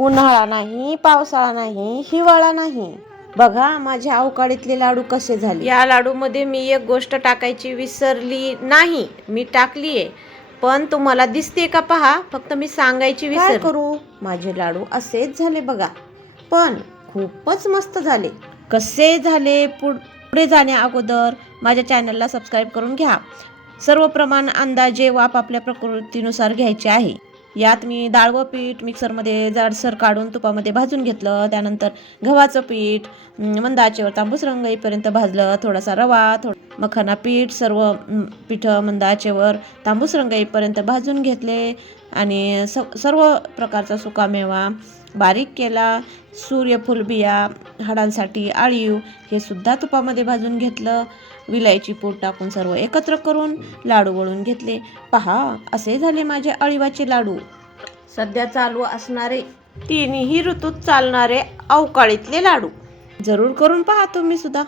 उन्हाळा नाही, पावसाळा नाही, हिवाळा नाही. बघा माझ्या अवकाळीतले लाडू कसे झाले. या लाडूमध्ये मी एक गोष्ट टाकायची विसरली नाही, मी टाकली आहे, पण तुम्हाला दिसते का पहा. फक्त मी सांगायची विसरली. काय करू, माझे लाडू असेच झाले बघा, पण खूपच मस्त झाले. कसे झाले पुढे जाण्या अगोदर माझ्या चॅनलला सबस्क्राईब करून घ्या. सर्व प्रमाण अंदाजे व आपापल्या प्रकृतीनुसार घ्यायचे आहे. यात मी डाळ व पीठ मिक्सरमध्ये जाडसर काढून तुपामध्ये भाजून घेतलं. त्यानंतर गव्हाचं पीठ मंद आचेवर तांबूस रंग येईपर्यंत भाजलं. थोडासा रवा, मखाना पीठ, सर्व पीठ मंद आचेवर तांबूस रंग येईपर्यंत भाजून घेतले. आणि सर्व प्रकारचा सुकामेवा बारीक केला. सूर्यफूल बिया, हाडांसाठी आळीव, हे सुद्धा तुपामध्ये भाजून घेतलं. विलायची पूड टाकून सर्व एकत्र करून लाडू वळून घेतले. पहा असे झाले माझे अळीवाचे लाडू. सध्या चालू असणारे, तिन्ही ऋतूत चालणारे अवकाळीतले लाडू जरूर करून पहा तुम्ही सुद्धा.